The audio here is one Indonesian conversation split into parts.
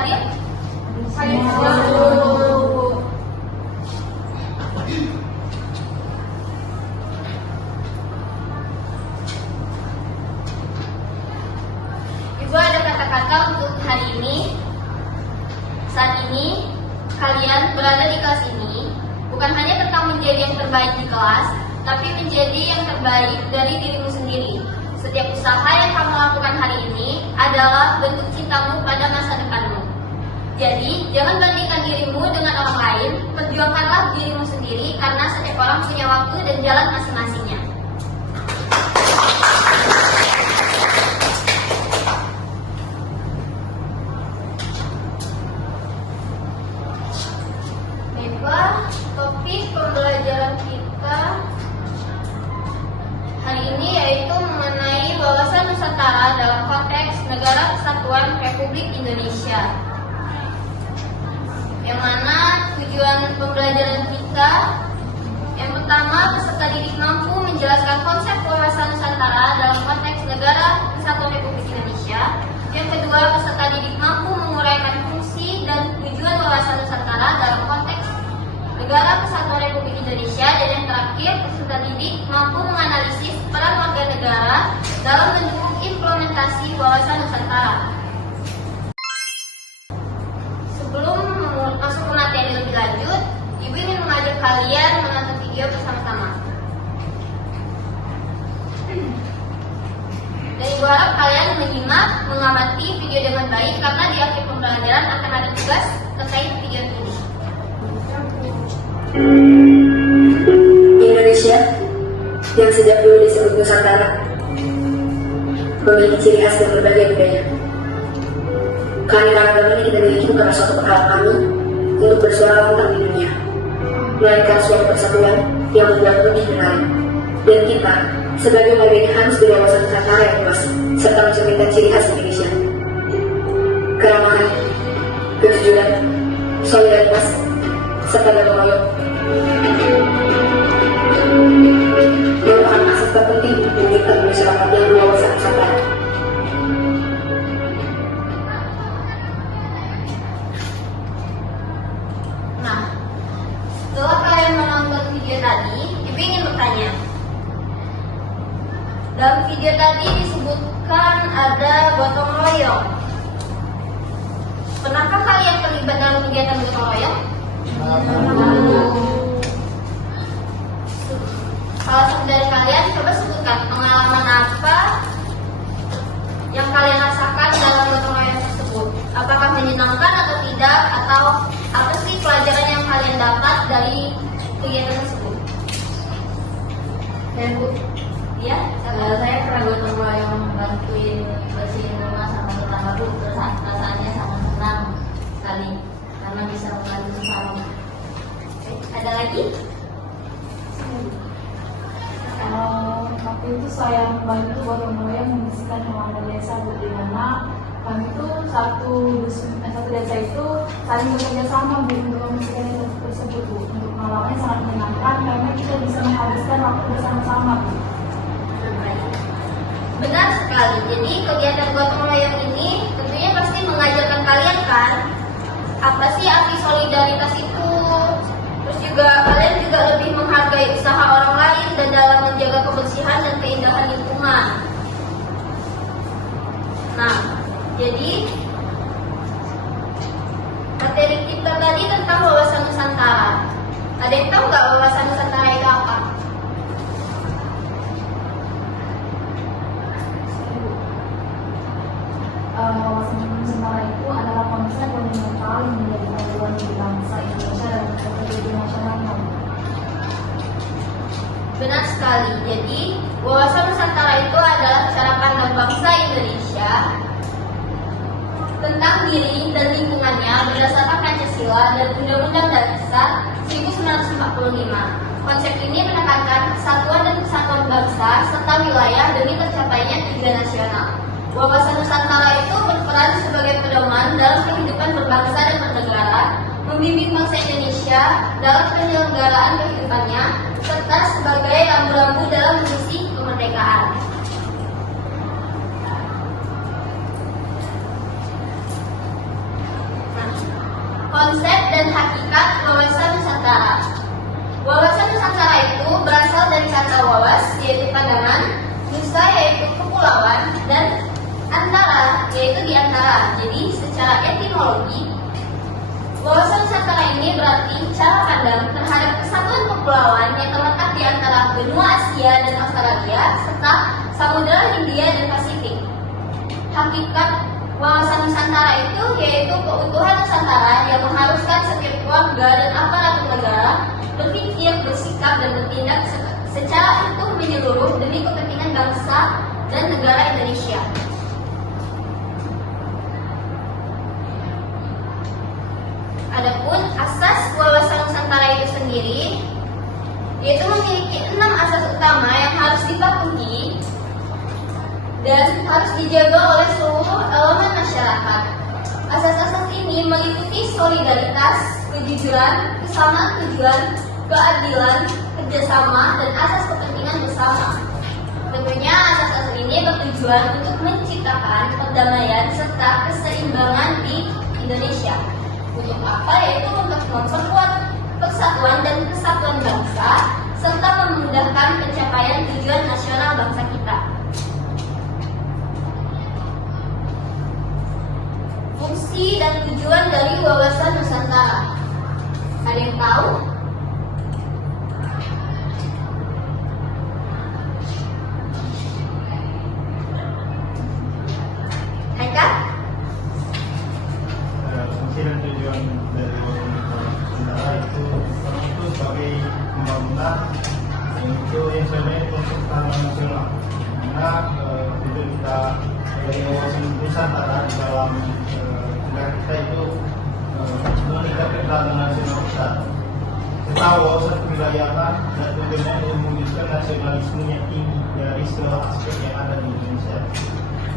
hadir? Hadir. Ibu ada kata-kata untuk hari ini. Saat ini kalian berada di kelas ini bukan hanya tentang menjadi yang terbaik di kelas, tapi menjadi yang terbaik dari dirimu sendiri. Setiap usaha yang kamu lakukan hari ini adalah bentuk cintamu pada masa depanmu. Jadi, jangan bandingkan dirimu dengan orang lain, perjuangkanlah dirimu sendiri karena setiap orang punya waktu dan jalan masing-masingnya. Baiklah, topik pembelajaran kita hari ini yaitu mengenai wawasan Nusantara dalam konteks Negara Kesatuan Republik Indonesia. Yang mana tujuan pembelajaran kita yang pertama, peserta didik mampu menjelaskan konsep wawasan Nusantara dalam konteks Negara Kesatuan Republik Indonesia. Yang kedua, peserta didik mampu menguraikan fungsi dan tujuan wawasan Nusantara dalam konteks Negara Kesatuan Republik Indonesia. Dan yang terakhir, peserta didik mampu menganalisis peran warga negara dalam mendukung implementasi wawasan Nusantara. Sebelum masuk ke materi lebih lanjut, Ibu ingin mengajak kalian menonton video bersama-sama. Dan Ibu harap kalian menyimak, mengamati video dengan baik karena di akhir pembelajaran akan ada tugas terkait video ini. Indonesia yang sejak dulu disebut Nusantara memiliki ciri khas dan berbagai budaya. Keanekaragaman ini kita miliki bukanlah suatu penghalang kami untuk bersuara tentang di dunia, melainkan suatu persatuan yang membuat lebih menarik. Dan kita sebagai warga ini harus berwawasan Nusantara yang luas serta mencerminkan ciri khas Indonesia. Keramahan, kejujuran, solidaritas, serta gotong royong merupakan asas terpenting untuk mewujudkan masyarakat yang berwawasan Nusantara. Nah, setelah kalian menonton video tadi, Ibu ingin bertanya. Dalam video tadi disebutkan ada gotong royong. Pernahkah kalian terlibat dalam kegiatan gotong royong? Salah satu dari kalian coba sebutkan pengalaman apa yang kalian rasakan dalam gotong royong tersebut. Apakah menyenangkan atau tidak, atau apa sih pelajaran yang kalian dapat dari kegiatan tersebut? Ya Bu, Ya, saya pernah gotong royong bantuin bersihin rumah sama tetangga Bu. Terus perasaannya sangat senang sekali karena bisa membantu sesama. ada lagi? Waktu itu saya membantu gotong royong membersihkan halaman desa, di mana kami itu satu desa itu saling bekerja sama untuk membersihkan desa tersebut Bu. Untuk halamannya sangat menyenangkan karena kita bisa menghabiskan waktu bersama-sama Bu. Benar sekali. Jadi kegiatan gotong royong ini tentunya pasti mengajarkan kalian kan apa sih arti solidaritas itu. Terus juga kalian juga lebih menghargai usaha orang lain dan dalam menjaga kebersihan dan keindahan lingkungan. Nah, jadi materi kita tadi tentang wawasan Nusantara. Ada yang tahu nggak wawasan Nusantara itu apa? Wawasan Nusantara itu adalah konsep yang paling menjadi panduan bagi bangsa Indonesia dan strategi nasionalnya. Benar sekali. Jadi, wawasan Nusantara itu adalah cara pandang bangsa Indonesia tentang diri dan lingkungannya berdasarkan Pancasila dan Undang-Undang Dasar 1945. Konsep ini menekankan kesatuan dan kesatuan bangsa serta wilayah demi tercapainya tujuan nasional. Wawasan Nusantara itu berperan sebagai pedoman dalam kehidupan berbangsa dan bernegara, membimbing bangsa Indonesia dalam penyelenggaraan kehidupannya, serta sebagai rambu-rambu dalam misi kemerdekaan. dan hakikat wawasan Nusantara. Wawasan Nusantara itu berasal dari kata wawas, yaitu pandangan, nusa, yaitu kepulauan, dan antara, yaitu di antara. Jadi secara etimologi, wawasan Nusantara ini berarti cara pandang terhadap kesatuan kepulauan yang terletak di antara benua Asia dan Australia serta Samudra Hindia dan Pasifik. Hakikat wawasan Nusantara itu yaitu keutuhan Nusantara yang mengharuskan setiap keluarga dan aparatur negara berpikir, bersikap, dan bertindak secara utuh menyeluruh demi kepentingan bangsa dan negara Indonesia. Adapun asas wawasan Nusantara itu sendiri yaitu memiliki 6 asas utama yang harus dipatuhi dan harus dijaga oleh seluruh elemen masyarakat. Asas-asas ini meliputi solidaritas, kejujuran, kesamaan tujuan, keadilan, kerjasama, dan asas kepentingan bersama. Tentunya asas-asas ini bertujuan untuk menciptakan perdamaian serta keseimbangan di Indonesia. Untuk apa? Yaitu untuk memperkuat persatuan dan kesatuan bangsa serta memudahkan pencapaian tujuan nasional bangsa kita. Fungsi dan tujuan dari wawasan Nusantara. Ada yang tahu? Haikal? Fungsi dan tujuan dari wawasan Nusantara itu pertama itu sebagai pembangunan itu yang sebenarnya untuk ketahanan nasional. Karena itu kita dari wawasan Nusantara di dalam negara kita itu meningkatkan ketahanan nasional kita. Kita wawasan kewilayahan dan tujuannya untuk mewujudkan nasionalisme yang tinggi dari segala aspek yang ada di Indonesia.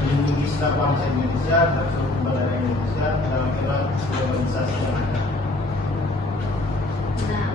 Melindungi setiap bangsa Indonesia dan seluruh budaya Indonesia dalam era globalisasi yang ada. Nah,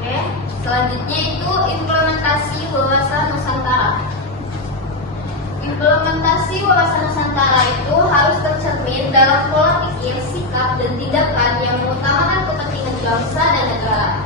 oke, selanjutnya itu implementasi wawasan Nusantara. Implementasi wawasan Nusantara itu harus tercermin dalam pola pikir, sikap, dan tindakan yang mengutamakan kepentingan bangsa dan negara.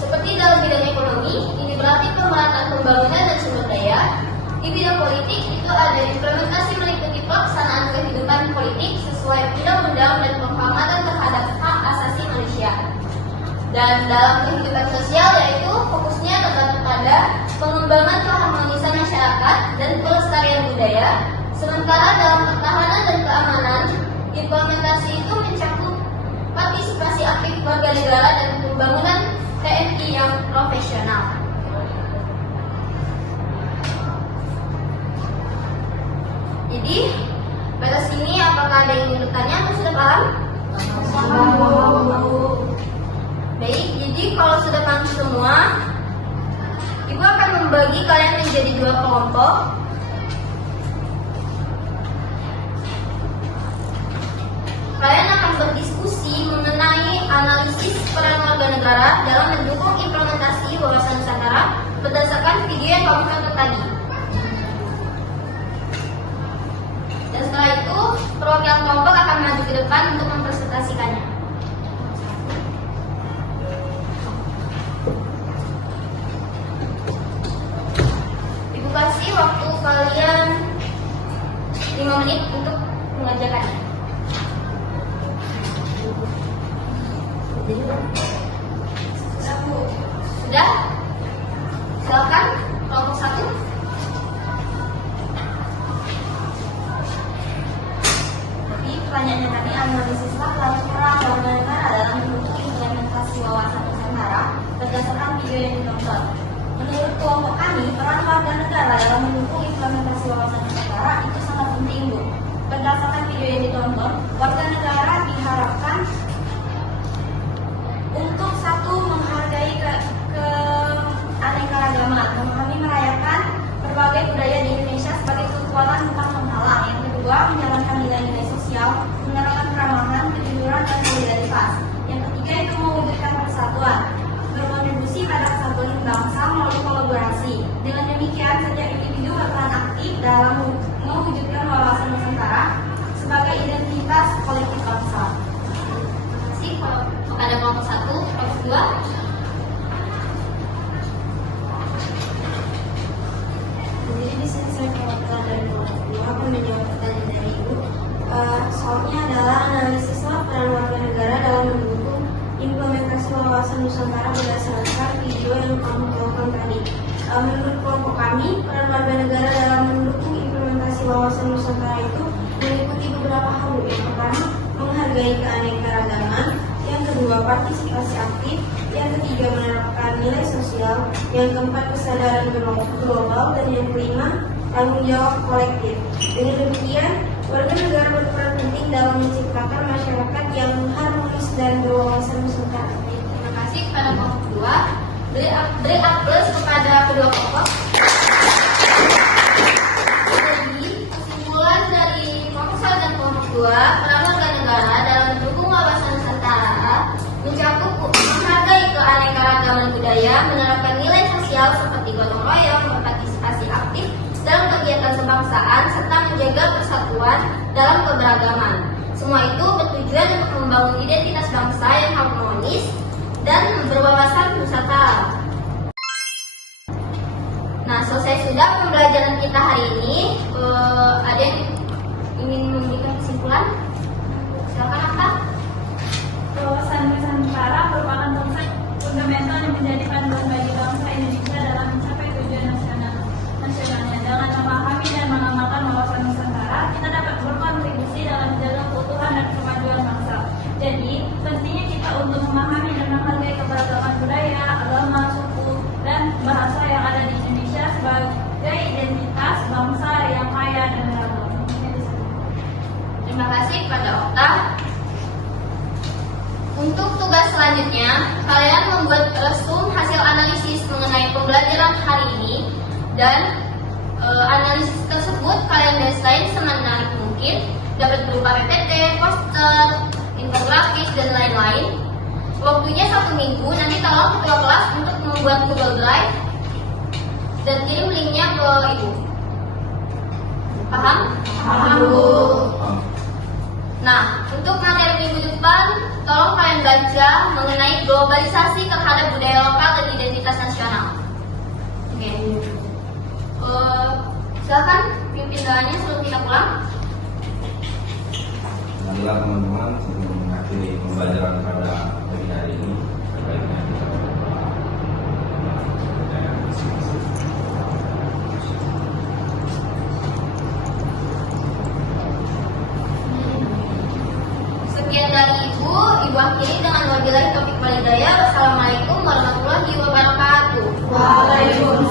Seperti dalam bidang ekonomi, ini berarti pemerataan pembangunan dan sumber daya. Di bidang politik, itu ada implementasi meliputi pelaksanaan kehidupan politik sesuai undang-undang dan penghormatan terhadap hak asasi manusia. Dan dalam kehidupan sosial, yaitu fokusnya terdapat pada pengembangan keharmonisan masyarakat dan pelestarian budaya. Sementara dalam pertahanan dan keamanan, implementasi itu mencakup partisipasi aktif warga negara dan pembangunan TNI yang profesional. Jadi, pada sini apakah ada yang ingin bertanya atau sudah paham? Baik, jadi kalau sudah paham semua, Ibu akan membagi kalian menjadi 2 kelompok. Kalian akan berdiskusi mengenai analisis peran warga negara dalam mendukung implementasi wawasan Nusantara berdasarkan video yang kamu tonton tadi. Dan setelah itu, perwakilan kelompok akan maju ke depan untuk mempresentasikannya. Ibu kasih waktu kalian 5 menit untuk mengerjakannya. Sudah? Silakan kelompok 1. Jadi pertanyaannya tadi, analisislah peran warga negara dalam mendukung implementasi wawasan Nusantara berdasarkan video yang ditonton. Menurut kelompok kami, peran warga negara dalam mendukung implementasi wawasan Nusantara itu sangat penting, Bu. Berdasarkan video yang ditonton, warga negara diharapkan untuk satu, menghargai keanekaragaman, memahami merayakan berbagai budaya di Indonesia sebagai kekuatan bukan penghalang. Yang kedua, menjalankan nilai-nilai sosial, menerapkan keramahan, kejujuran, dan solidaritas. Yang ketiga itu mewujudkan persatuan, berkontribusi pada kesatuan bangsa melalui kolaborasi. Dengan demikian, setiap individu berperan aktif dalam Nusantara berdasarkan video yang kamu tonton tadi. Menurut kelompok kami, peran warga negara dalam mendukung implementasi wawasan Nusantara itu meliputi beberapa hal. Yang pertama, menghargai keanekaragaman. Yang kedua, partisipasi aktif. Yang ketiga, menerapkan nilai sosial. Yang keempat, kesadaran global. Dan yang kelima, tanggung jawab kolektif. Dengan demikian, warga negara berperan penting dalam menciptakan masyarakat yang harmonis dan berwawasan Nusantara. Terima kasih kepada kelompok 2. Beri A+ kepada kedua kelompok. Jadi, kesimpulan dari kelompok 1 dan kelompok 2, peran warga negara dalam mendukung wawasan Nusantara mencakup menghargai keanekaragaman budaya, menerapkan nilai sosial seperti gotong royong, berpartisipasi aktif dalam kegiatan kebangsaan, serta menjaga persatuan dalam keberagaman. Semua itu bertujuan untuk membangun identitas bangsa yang harmonis dan berwawasan Nusantara. Nah, selesai sudah pembelajaran kita hari ini. Ada yang ingin memberikan kesimpulan? Silakan, Akta. Wawasan Nusantara merupakan konsep fundamental yang menjadi panduan bagi bangsa Indonesia dalam mencapai tujuan nasionalnya. Dengan memahami dan mengamalkan wawasan Nusantara, kita dapat berkontribusi dalam menjaga keutuhan dan kemajuan bangsa. Jadi, pentingnya kita untuk memahami dan menghargai keberagaman budaya, agama, suku, dan bahasa yang ada di Indonesia sebagai identitas bangsa yang kaya dan beragam. Terima kasih kepada Okta. Untuk tugas selanjutnya, kalian membuat resum hasil analisis mengenai pembelajaran hari ini, dan analisis tersebut kalian desain semenarik mungkin, dapat berupa PPT, poster, infografis, dan lain-lain. Waktunya 1 minggu, nanti tolong ketua kelas untuk membuat Google Drive dan kirim linknya ke Ibu. Paham? Paham, Bu. Nah, untuk materi minggu depan, tolong kalian baca mengenai globalisasi terhadap budaya lokal dan identitas nasional. Oke. Silakan pimpin doanya sebelum kita pulang. Marilah teman-teman sebelum mengakhiri pembelajaran pada pagi hari ini, sebaiknya kita berdoa dan masing-masing. Sekian dari Ibu akhiri dengan wabillahi taufiq wal hidayah. Wassalamualaikum warahmatullahi wabarakatuh. Waalaikumsalam.